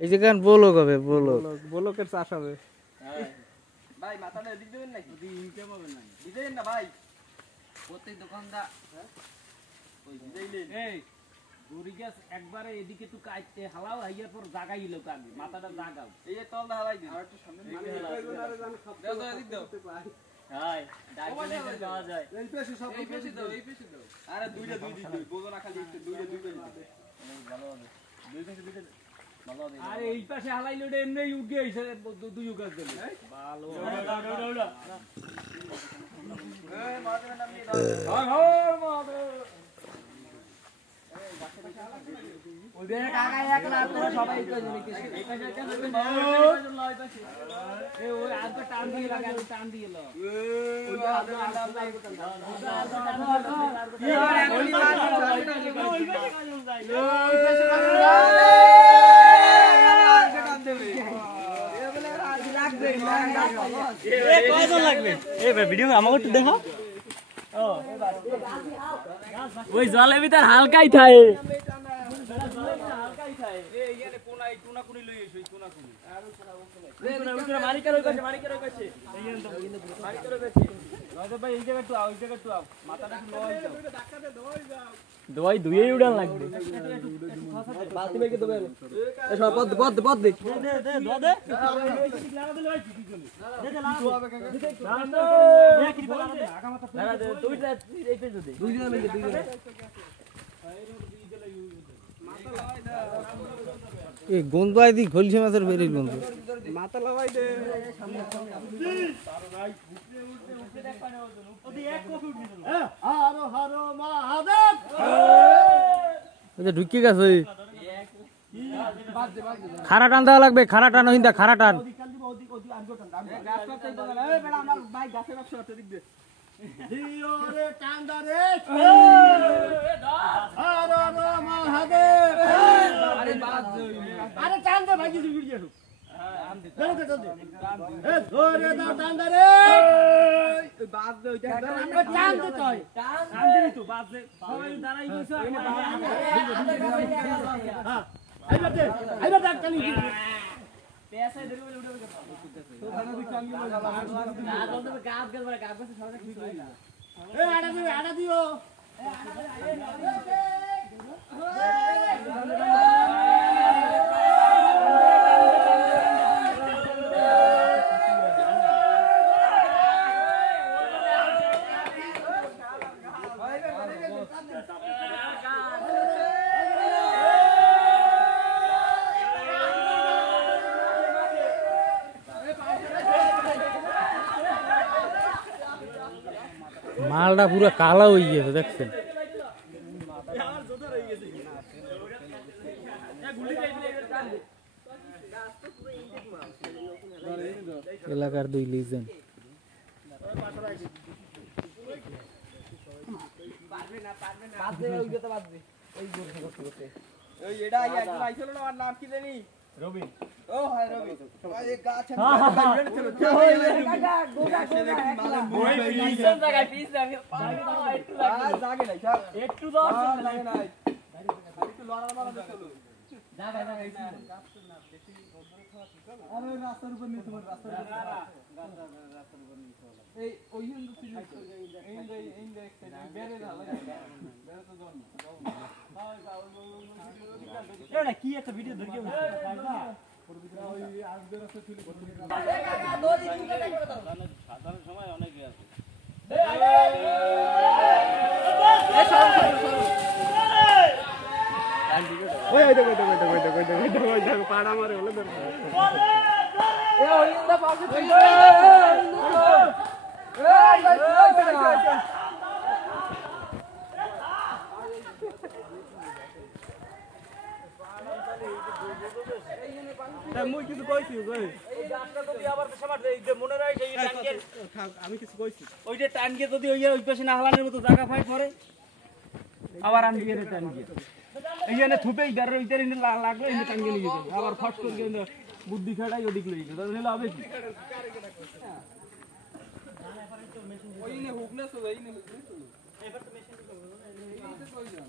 এই যে কারণ বলক হবে বলকের চাষ হবে ভাই মাথাটা এদিক দেবেন নাকি ইনকাম হবে না দিবেন না ভাই প্রত্যেক দোকানদার ওই দিলেন এই গরি গাছ একবারে এদিকে একটু কাটতে হালাও হাইয়ার পর জাগাই লোক আগে মাথাটা জাগাও এই যে তলটা হালাই দিন আর একটু সামনে দাও দাও এদিক দাও হাই ডাইরেক্ট পাওয়া যায় এই পেছে সব এই পেছে দাও আরে দুইটা দুই বোঝো না খালি একটু দুইটা দুই পেছে ভালো হবে দুই পেছে দুইটা ভালো হবে আরে এই পাশে হালাইলে ওটা এমনি উঠে আইছে দুই গাছ দিলে ভালো ওড়া এই মাদের নাম নিয়ে দাও হর মাদের ওদের কাকা একলা আপনারা সবাই কই জানি কিছু এই পাশে কেন এই পাশে এই ওই আজকে টান দিয়ে লাগা টান দিয়ে লো ওই আজকে আলাদা লাই করতে দাও ওই পাশে টান দেবে এ কয়জন লাগবে এই ভিডিও আমাকে একটু দেখো ও ওই জলের ভিতর হালকাই থাকে হালকাই থাকে এই ইয়ানে কোনাই কোনা কোনি লই আইছো কোনা কোনি আর কোনা মালিকের ওই কাছে এই ইয়ানে তো মালিকের ওই কাছে রাজা ভাই এই জায়গা একটু আও মাথাটা একটু লই যাও ধাক্কাতে দই যাও দই দুইই উড়ান লাগবে বালতি মেকে দেবে এই সব পদ দে দে লাগা দিলে ভাই কি চলে দে আগা মাথা দে দুইটা এই পেজ দে দুইটা মেকে দুইটা এই গন্ধ আইদি খলসি মাছের বেরির গন্ধ মাথা লাগাই দে সামনে ভাই উঠতে দেখ পারে ওদি এক কফি উঠনি হারো হারো মহাদেব এটা ঢুকি গেছে খারা টান দেওয়া লাগবে খারা টান হিন্দা খারা টান গাছ কাটতে তো গেল এই বেটা আমার ভাই গাছে ব্যবসা করতে দিক দে দিও রে টান্ডারে হারো মহাদেব আরে বাদ আরে টান দে ভাই কিছু ভিড় যাও টান দে এ ধরে দাও টান্ডারে ওই বাদ দে ওইটা টান দে তুই টান দিবি তো বাদ দে সবাই দাঁড়াই গেছে হ্যাঁ আইবা দেখ কালি পেছাই ধরে বলে উঠে গেছে তো খানা দি কাঙ্গি না তো গাছ বড় গাছ সবাই কিছু হয় না এ আড়া দিও মালটা পুরো কালো হয়ে গেছে দেখছেন এলাকার দুই লিজেন্ড ওই এটা একজন আইছিল না ওর নাম কি জানি রবি ও হায় রবি সবাই এক গাছ আছে একটু দাও লাগে না একটু লড়া মারা চলো জায়গা আরে রাস্তার উপর নিয়ে তোমার রাস্তার উপর এই ওই ইন্ডেক্স বেরে না লাগে বেরে তো জন না কি একটা ভিডিও ধরে কেউ ওই আসবে রাস্তা চলে সাধারণ সময় অনেকে আছে ওই দেখো পাড়া মারে হলো ধর এ ওই ইন্দা পাশে তুই মুই কিছু কইছি এই গাছটা যদি আবার সমাজ এই যে মনে রাখ এই ট্যাঙ্কের আমি কিছু কইছি ওই যে ট্যাঙ্কে যদি ওই পাশে না হালানোর মতো জায়গা পাই পরে আবার আমি দিয়ে ট্যাঙ্কে এইখানে থুপেই বের ওইটার ইনে লাগলো ইনে ট্যাঙ্কে নিয়ে যাবে আবার ফট করে গিয়ে বুদ্ধি খাটাই ওদিক লই যাবে তাহলে হবে কি ওই ইনে হুকলে তো এই ইনে এবার তো মেশিন করব না এই তো কই যান